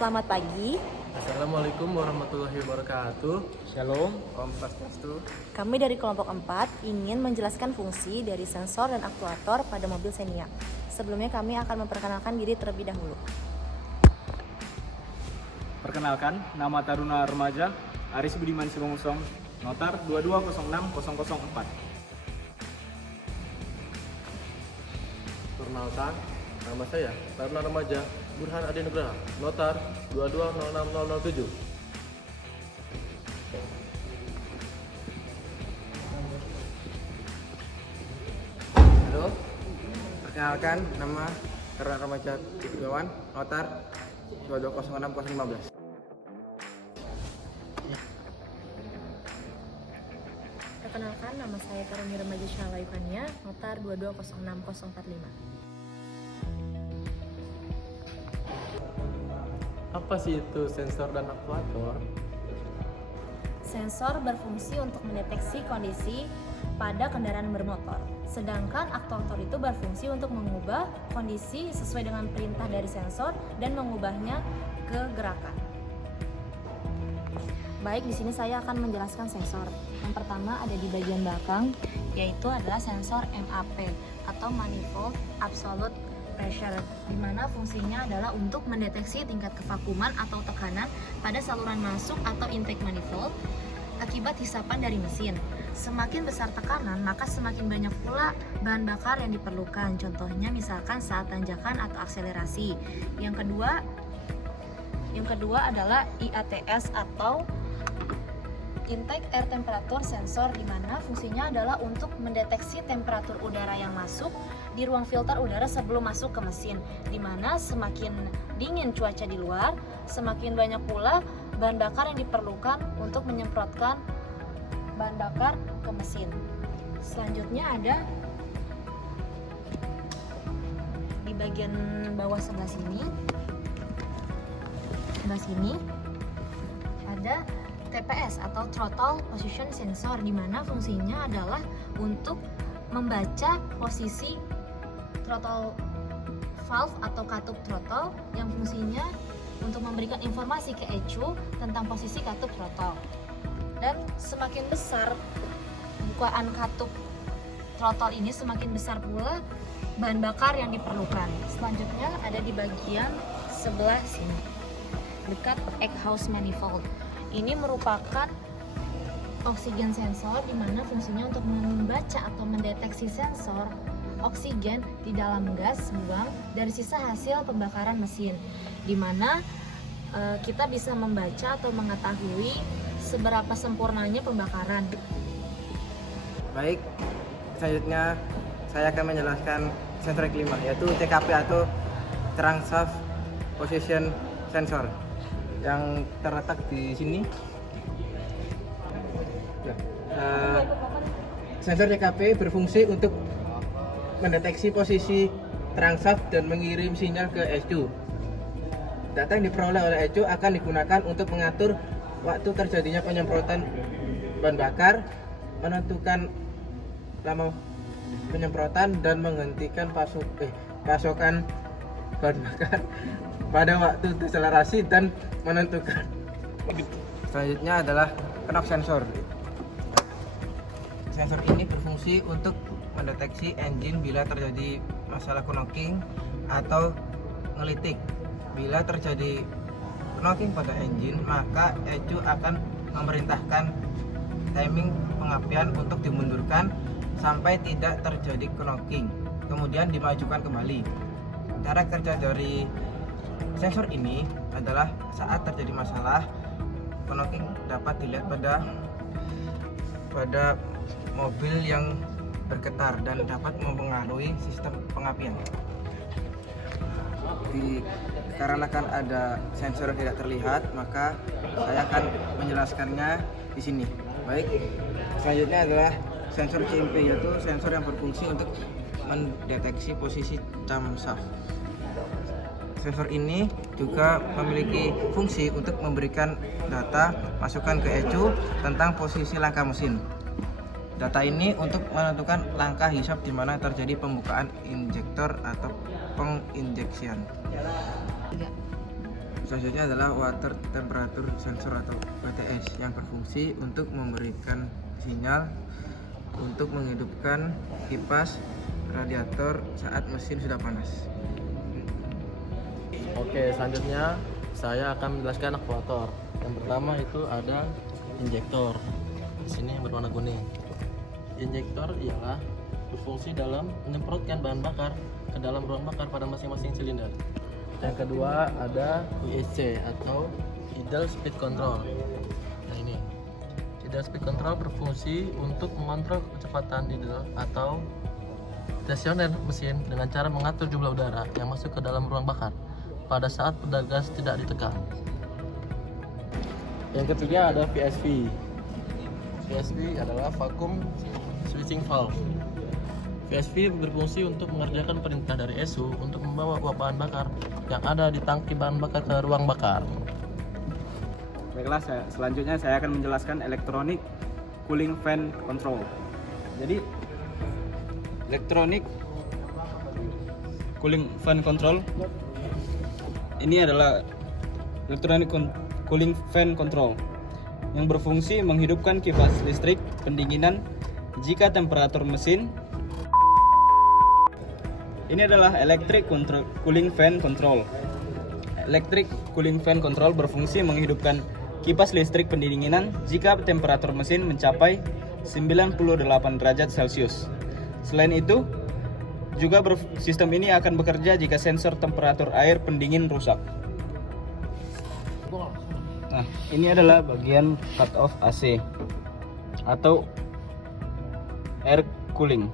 Selamat pagi. Assalamualaikum warahmatullahi wabarakatuh. Shalom. Om Swastiastu. Kami dari kelompok 4 ingin menjelaskan fungsi dari sensor dan aktuator pada mobil Xenia. Sebelumnya kami akan memperkenalkan diri terlebih dahulu. Perkenalkan, nama Taruna Remaja Aris Budiman Sibongusong, Notar 2206004. Perkenalkan, nama saya Taruna Remaja Burhan Adi Nugraha, Notar 2206007. Halo, perkenalkan nama Taruna Remaja Gunawan, Notar 2206015. Perkenalkan, nama saya Taruni Remaja Syalai Fania, Notar 2206045. Apa sih itu sensor dan aktuator? Sensor berfungsi untuk mendeteksi kondisi pada kendaraan bermotor, sedangkan aktuator itu berfungsi untuk mengubah kondisi sesuai dengan perintah dari sensor dan mengubahnya ke gerakan. Baik, di sini saya akan menjelaskan sensor. Yang pertama ada di bagian belakang, yaitu adalah sensor MAP atau Manifold Absolute Pressure, di mana fungsinya adalah untuk mendeteksi tingkat kevakuman atau tekanan pada saluran masuk atau intake manifold akibat hisapan dari mesin. Semakin besar tekanan, maka semakin banyak pula bahan bakar yang diperlukan. Contohnya misalkan saat tanjakan atau akselerasi. Yang kedua adalah IATS atau Intake Air Temperature Sensor, di mana fungsinya adalah untuk mendeteksi temperatur udara yang masuk di ruang filter udara sebelum masuk ke mesin, di mana semakin dingin cuaca di luar, semakin banyak pula bahan bakar yang diperlukan untuk menyemprotkan bahan bakar ke mesin. Selanjutnya ada di bagian bawah sebelah sini ada TPS atau Throttle Position Sensor, di mana fungsinya adalah untuk membaca posisi throttle valve atau katup throttle yang fungsinya untuk memberikan informasi ke ECU tentang posisi katup throttle. Dan semakin besar bukaan katup throttle ini, semakin besar pula bahan bakar yang diperlukan. Selanjutnya ada di bagian sebelah sini, dekat exhaust manifold. Ini merupakan oksigen sensor, di mana fungsinya untuk membaca atau mendeteksi sensor oksigen di dalam gas buang dari sisa hasil pembakaran mesin, di mana kita bisa membaca atau mengetahui seberapa sempurnanya pembakaran. Baik, selanjutnya saya akan menjelaskan sensor yang kelima, yaitu TKP atau Transfer Position Sensor, yang terletak di sini. Sensor TKP berfungsi untuk mendeteksi posisi transaft dan mengirim sinyal ke ECU. Data yang diperoleh oleh ECU akan digunakan untuk mengatur waktu terjadinya penyemprotan bahan bakar, menentukan lama penyemprotan, dan menghentikan pasokan bahan bakar pada waktu deselerasi, dan menentukan. Selanjutnya adalah knock sensor. Sensor ini berfungsi untuk mendeteksi engine bila terjadi masalah knocking atau ngelitik. Bila terjadi knocking pada engine, maka ECU akan memerintahkan timing pengapian untuk dimundurkan sampai tidak terjadi knocking, kemudian dimajukan kembali. Cara kerja dari sensor ini adalah saat terjadi masalah knocking dapat dilihat pada mobil yang bergetar dan dapat mempengaruhi sistem pengapian. Dikarenakan ada sensor yang tidak terlihat, maka saya akan menjelaskannya di sini. Baik, selanjutnya adalah sensor CMP, yaitu sensor yang berfungsi untuk mendeteksi posisi camshaft. Sensor ini juga memiliki fungsi untuk memberikan data masukan ke ECU tentang posisi langkah mesin. Data ini untuk menentukan langkah hisap di mana terjadi pembukaan injektor atau penginjeksian. Selanjutnya adalah water temperature sensor atau WTS yang berfungsi untuk memberikan sinyal untuk menghidupkan kipas radiator saat mesin sudah panas. Oke, selanjutnya saya akan menjelaskan aktuator. Yang pertama itu ada injektor. Di sini yang berwarna kuning. Injektor ialah berfungsi dalam menyemprotkan bahan bakar ke dalam ruang bakar pada masing-masing silinder. Yang kedua ada ISC atau idle speed control. Nah ini, idle speed control berfungsi untuk mengontrol kecepatan idle atau stasioner mesin dengan cara mengatur jumlah udara yang masuk ke dalam ruang bakar pada saat pedal gas tidak ditekan. Yang ketiga ada VSV. VSV adalah vacuum switching valve. VSV berfungsi untuk mengerjakan perintah dari ESU untuk membawa uap bahan bakar yang ada di tangki bahan bakar ke ruang bakar. Baiklah, selanjutnya saya akan menjelaskan electronic cooling fan control. Jadi, electronic cooling fan control ini adalah electronic cooling fan control yang berfungsi menghidupkan kipas listrik pendinginan jika temperatur mesin. Ini adalah electric cooling fan control. Electric cooling fan control berfungsi menghidupkan kipas listrik pendinginan jika temperatur mesin mencapai 98 derajat Celcius. Selain itu, juga sistem ini akan bekerja jika sensor temperatur air pendingin rusak. Nah, ini adalah bagian cut off AC atau air cooling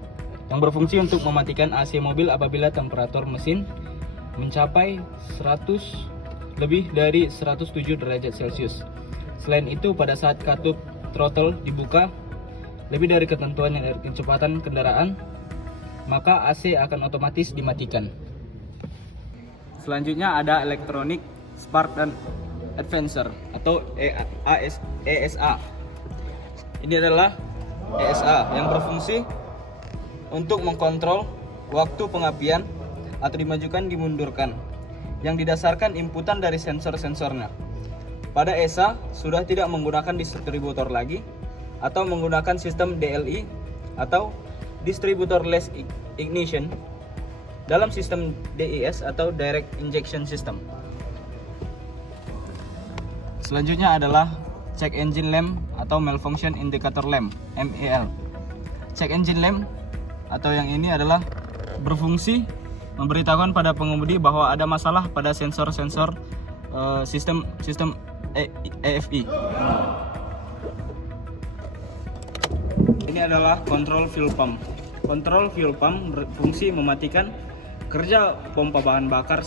yang berfungsi untuk mematikan AC mobil apabila temperatur mesin mencapai lebih dari 107 derajat Celcius. Selain itu, pada saat katup throttle dibuka lebih dari ketentuan yang kecepatan kendaraan, maka AC akan otomatis dimatikan. Selanjutnya ada electronic spark dan advancer atau ESA. Ini adalah ESA yang berfungsi untuk mengkontrol waktu pengapian atau dimajukan dimundurkan yang didasarkan inputan dari sensor-sensornya. Pada ESA sudah tidak menggunakan distributor lagi atau menggunakan sistem DLI atau distributorless ignition dalam sistem DIS atau direct injection system. Selanjutnya adalah check engine lamp atau malfunction indicator lamp (MEL). Check engine lamp atau yang ini adalah berfungsi memberitahukan pada pengemudi bahwa ada masalah pada sensor-sensor sistem AFI. Ini adalah control fuel pump. Control fuel pump berfungsi mematikan kerja pompa bahan bakar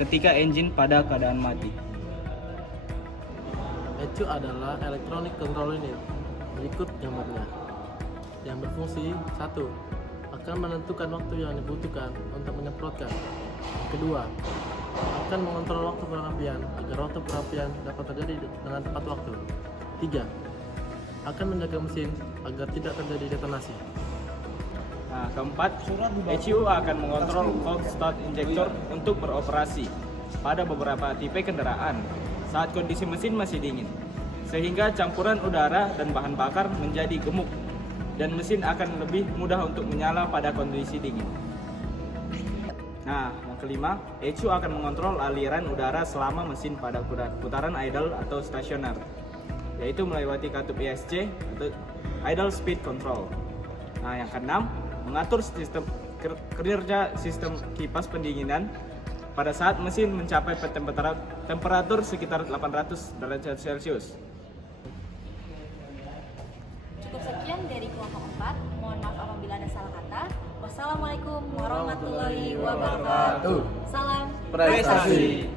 ketika engine pada keadaan mati. ECU adalah electronic control unit. Berikut gambarnya. Yang berfungsi 1. Akan menentukan waktu yang dibutuhkan untuk menyemprotkan. Kedua, akan mengontrol waktu pengapian agar waktu pengapian dapat terjadi dengan tepat waktu. 3. Akan menjaga mesin agar tidak terjadi detonasi. Nah, keempat, ECU akan mengontrol cold start injector untuk beroperasi pada beberapa tipe kendaraan saat kondisi mesin masih dingin, sehingga campuran udara dan bahan bakar menjadi gemuk dan mesin akan lebih mudah untuk menyala pada kondisi dingin. Nah, yang kelima, ECU akan mengontrol aliran udara selama mesin pada putaran idle atau stasioner, yaitu melewati katup ISC atau idle speed control. Nah, yang keenam, mengatur sistem kerja sistem kipas pendinginan pada saat mesin mencapai temperatur sekitar 800 derajat Celcius. Cukup sekian dari kelompok 4. Mohon maaf apabila ada salah kata. Wassalamualaikum warahmatullahi wabarakatuh. Salam Prestasi.